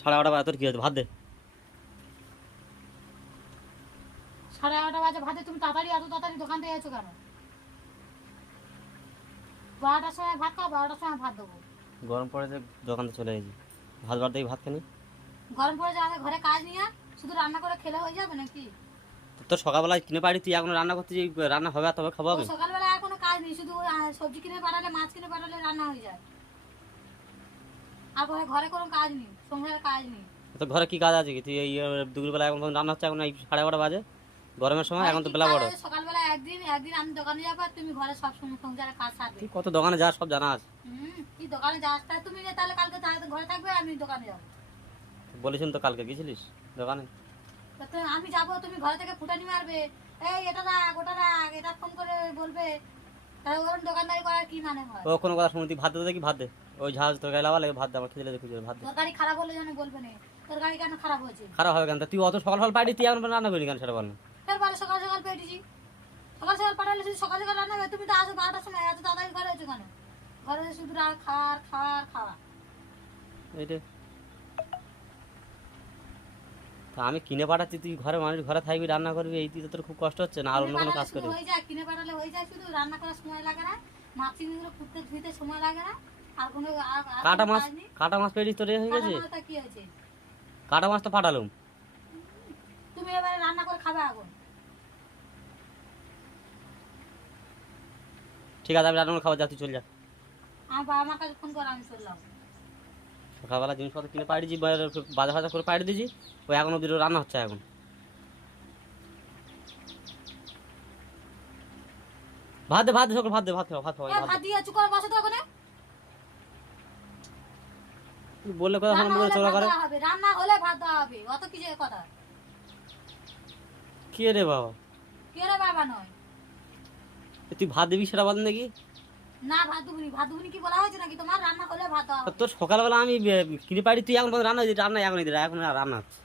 সাড়ে এগারোটা বাজে তোর কি হচ্ছে ভাত দে। সাড়ে এগারোটা বাজে ভাতে তুমি তাড়াতাড়ি এত তাড়াতাড়ি দোকান থেকে এসো কেন? বারোটার সময় ভাত খাও বারোটার সময় ভাত দেবো। গরম পড়েছে দোকানে চলে গেছি ভাত বার দিয়ে ভাত খানি গরম পড়ে যাবে ঘরে কাজ নিয়ে শুধু রান্না করে খেলে হয়ে যাবে নাকি? তোর সকালবেলায় কিনে পারি তুই এখন রান্না করতে রান্না হবে তবে খাব সকালবেলা আর কোনো কাজ নেই শুধু সবজি কিনে পাঠালে মাছ কিনে পাঠালে রান্না হয়ে যায়। আর ঘরে ঘরে কোনো কাজ নেই সংসারের কাজ নেই। ঘরে কি কাজ আছে কি? তুই এই দুপুরবেলা এখন রান্না হচ্ছে এখন এই সাড়ে এগারোটা বাজে। গরমের সময় এখন তো বেলা বড়। সকালবেলা একদিন একদিন আমি দোকানে যাব আর তুমি ঘরে সব সময় সংসারের কাজ সারবে। তুই কত দোকানে যা সব জানা আছে। কি দোকানে যাস তা তুমি যে তাহলে কালকে তাহলে ঘরে থাকবে আমি দোকানে যাব। বলেছেন তো কালকে গেছিলিস দোকানে? আমি যাব তুমি ঘরে থেকে ফুটানি মারবে এই এটা রাখ ওটা রাখ এটা ফোন করে বলবে। তাহলে ওরকম দোকানদারি করার কি মানে হয়? ও কোনো কথা শুনি তুই ভাত দে দেখি ভাত দে। ওই ঝাঁজ তোর গায়ে লাভা লাগে ভাত দে আমার খেতে দেখি ভাত দে। তরকারি খারাপ হলে যেন বলবে না তরকারি কেন খারাপ হয়েছে? খারাপ হবে কেন? তুই অত সকাল সকাল পাইনি তুই এখন রান্না করিনি কেন সেটা বল না। তারপরে সকাল সকাল পেয়েছি। সকাল সকাল পাঠালে শুধু সকাল সকাল রান্না হবে তুমি তো আসো বারোটার সময় এত তাড়াতাড়ি ঘরে হয়েছো কেন? ঘরে শুধু খাওয়ার খাওয়ার খাওয়া। এইটা তা আমি কিনে পাঠাচ্ছি তুই ঘরে মানুষ ঘরে থাকবি রান্না করবি এই তো তোর খুব কষ্ট হচ্ছে না আর অন্য কোনো কাজ করবি হয়ে যায় কিনে পাঠালে হয়ে যায় শুধু রান্না করার সময় লাগে না মাছ চিংড়িগুলো ফুটতে ধুইতে সময় লাগে না আর কোনো কাটা মাছ কাটা মাছ পেয়েছিস তোর এ হয়ে গেছে? কি হয়েছে? কাটা মাছ তো পাঠালাম তুমি এবারে রান্না করে খাবে এখন ঠিক আছে আমি রান্না করে খাবার যা তুই চল যা। আমার বাবা মার ফোন করে আমি চললাম। সকালবেলা জিনিসপত্র কিনে পাঠিয়েছি বাজা ফাজা করে পাঠিয়ে দিয়েছি ওই এখন অব্দি রান্না হচ্ছে এখন। ভাত দে ভাত দে সকল ভাত দে ভাত খাও ভাত খাও ভাত। দিয়ে চুপ করে বসো তো ওখানে? বললে কথা হলো বলে চোরা করে। হবে রান্না হলে ভাত দেওয়া হবে অত কিছু কথা। কে রে বাবা? কে রে বাবা নয়? তুই ভাত দিবি সেটা বল নাকি না ভাত দিবি ভাত দিবি কি বলা হয়েছে নাকি তোমার? রান্না হলে ভাত দেওয়া তোর সকালবেলা আমি কিনে পাড়ি তুই এখন রান্না রান্না এখন এখন রান্না হচ্ছে।